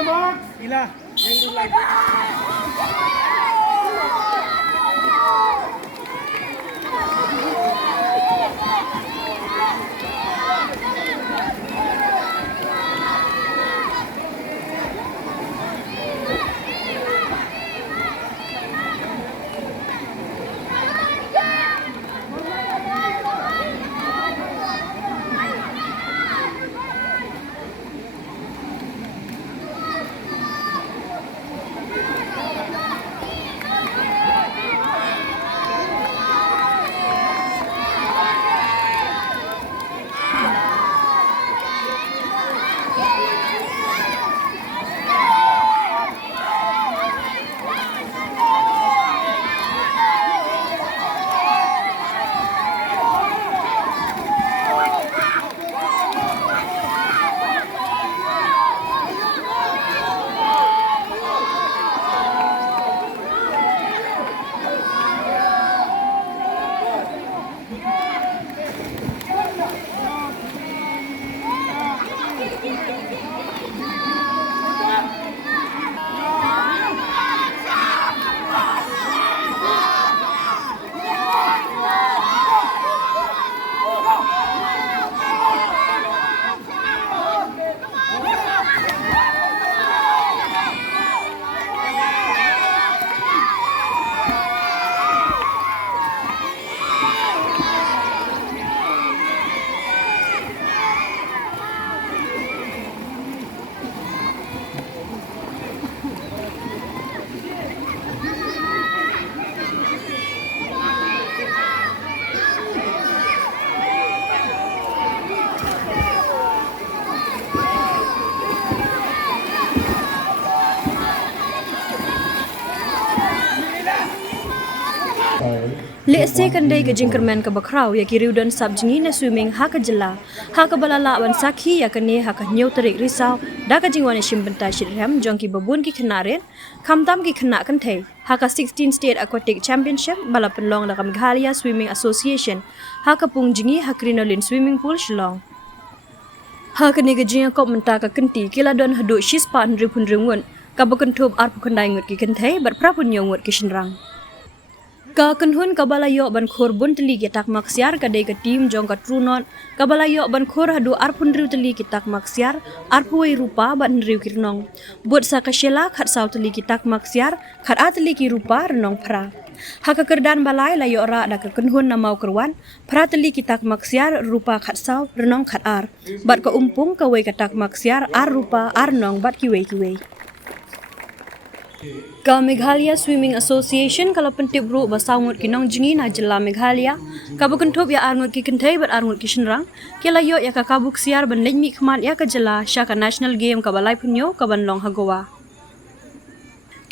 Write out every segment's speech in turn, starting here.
Ila. Le'se kandai ke jingkermen ke bakrau ya kiriu dan sab jngi na swimming haka jela haka balala ban sakhi ya kene haka nyau terik risau da ka jingwan Iashim bynta shitrhem jongki babun ki khnaren khamtam ki khynnah kan thei haka 16 state aquatic championship bala penlong da Meghalaya Swimming Association haka pung jngi hakrinolin swimming pool Shillong haka ni ke iakop menta ka kenti kila don hadu shispa nripun ringun ka bakentub arpu kandai ngut ki kan thei bat prapun ngut ki shinrang ka kenhun kabalayo ban khor bun teli kitak maksiar kadai ke tim jong ka trunot kabalayo ban khor hadu arpun riu teli kitak maksiar arpuai rupa ban riu kirnong buat sakashela khat saw teli kitak maksiar khat ateli ki rupa renong phra haka kerdan balai layo ra da ka kenhun namau kerwan phra teli kitak maksiar rupa khat saw renong khat ar bat ka umpung ka wei kitak maksiar ar rupa ar nong bat ki wei Ka Meghalaya Swimming Association kalau pentip bro basangut kinong jngi na jela Meghalaya ka bukentup ya arngut ki kentai bat arngut ki shinrang kila yo ya ka kabuk siar ban lejmi khmat ya ka jela shaka national game ka balai punyo ka ban long hagowa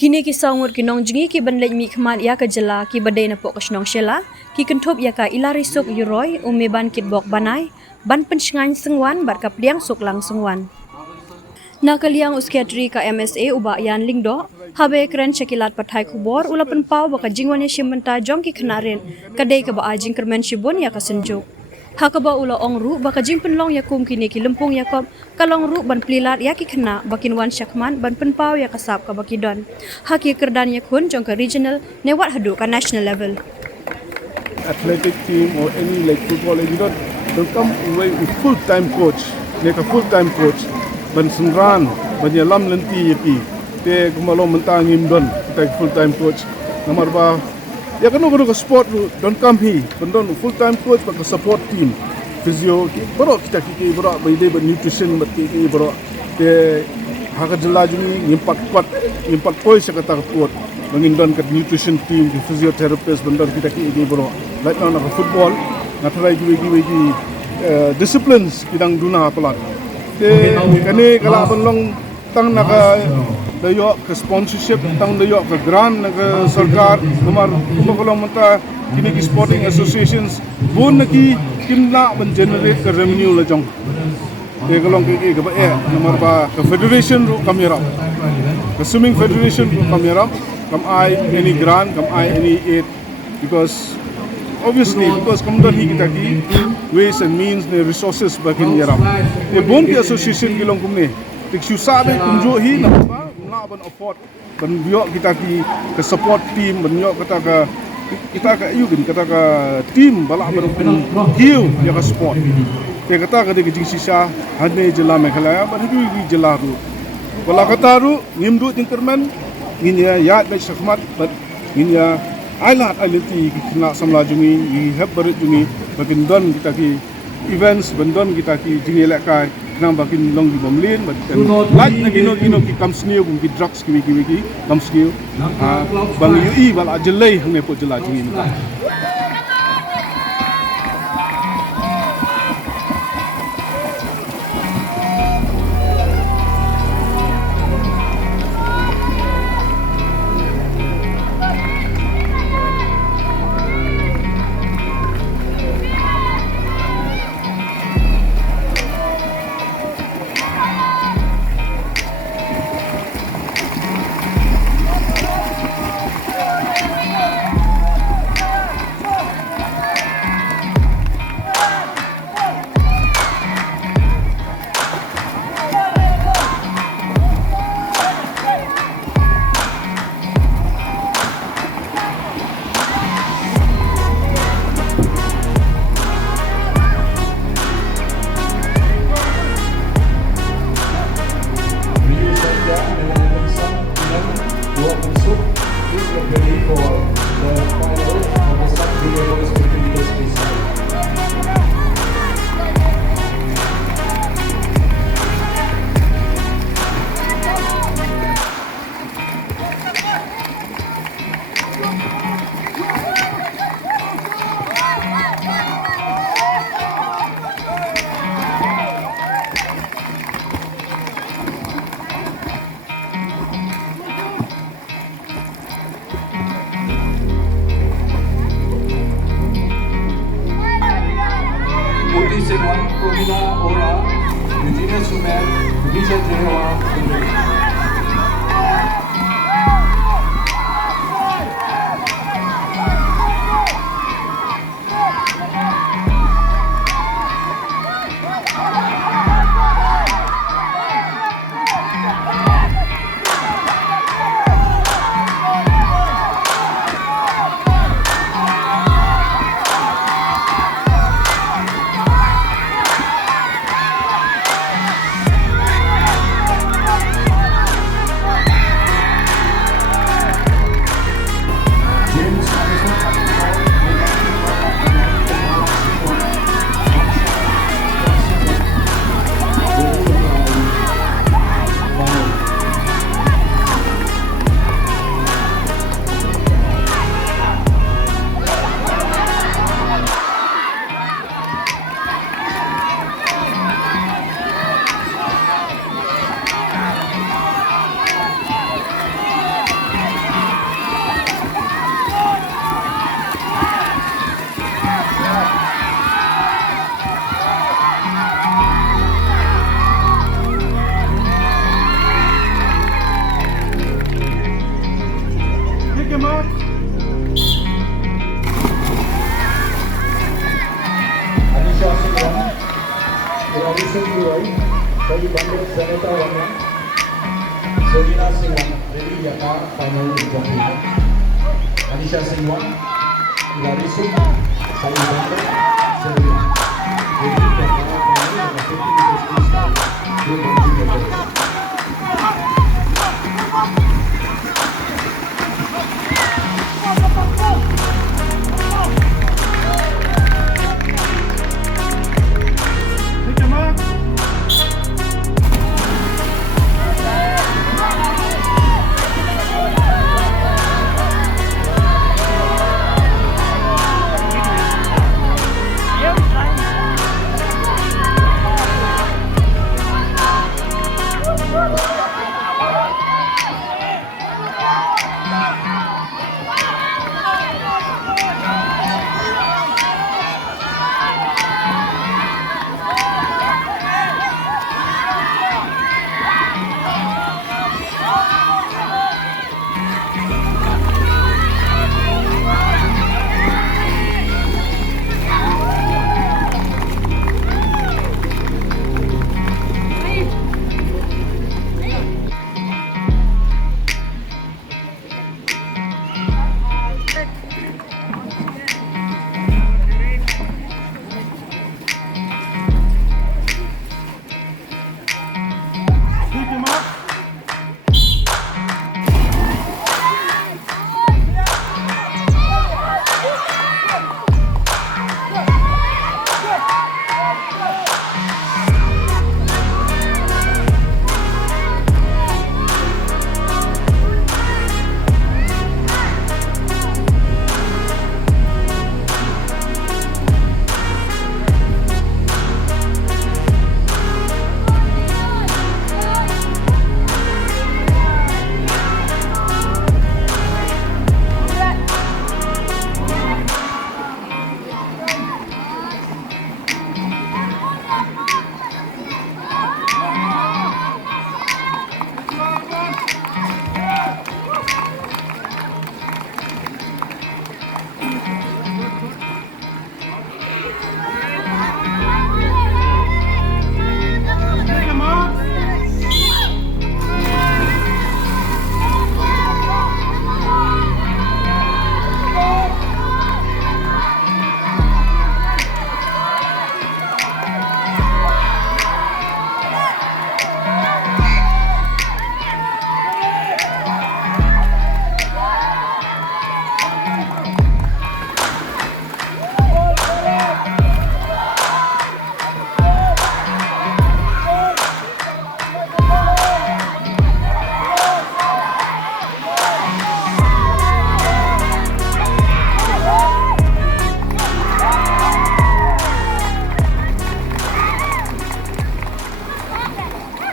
kini ki sangut kinong jngi ki ban lejmi khmat ya ka jela ki badai na pok ka shnong shela ki kentup ya ka ilari sok yuroi umeban kitbok banai ban pencengan sengwan bat ka pliang sok lang sengwan Nakaliang usketri ka MSA uba yan lingdo habe kren shakilat pathai khubor ulapan pau baka jingwan Iashim bynta jongki khnaren kadai ka ba ajing kermen shibun ya ka senjuk haka ba ula ongru baka jing penlong ya kum kini ki lempung iakop kalong ru ban plilat ya ki khynnah bakin wan shakman ban penpau ya kasap ka baki don haki kerdan ya khun jong ka regional newat hadu ka national level athletic team or any like football you don't come away with full time coach like a full time coach ban senran ban yalam lenti pi te kumalo menta ngim don take full time coach nomor ba ya kanu ka sport don't come here ban don full time coach ba support team physio ki bro kita ki bro ba ide ba nutrition ba ki bro te haka jela jumi impak koi sa kata sport bangin don ka nutrition team ki physiotherapist ban don kita ki bro right now na football na try gi disciplines kidang duna pelat te kani kala banlong tang naka dayo ke sponsorship tang dayo ke grant naka sarkar kumar kumakolong mata kini ki sporting associations bun naki kimna ban generate ke revenue la jong te kalong ki ba nomor ba ke federation ru kamera ke swimming federation ru kamera kam ai any grant kam ai any aid because obviously because kamdon hi kita ki ways and means ne resources bakin yaram e bon ki association ki long kumne tik susah be kunjuk hi na ba na ban afford ban biok kita ke support team ban yok kita ka yugin kata ka team bala ban hiu ya ka support te kata ka de jing sisa hane jela Meghalaya ban hiu jela ru bala kata ru ngimdu tinkerman nginya ya be sakhmat ban nginya ailat aliti khynnah samla jungi heb barit jungi bakin don kita ki events bandon kita ki jngi lekai nang bakin long di bomlin bakin like na gino ki kamsniu bum ki drugs ki kamsniu bang ui bal ajelai hne po jela jngi ni Iashim, Iashim, Syllad,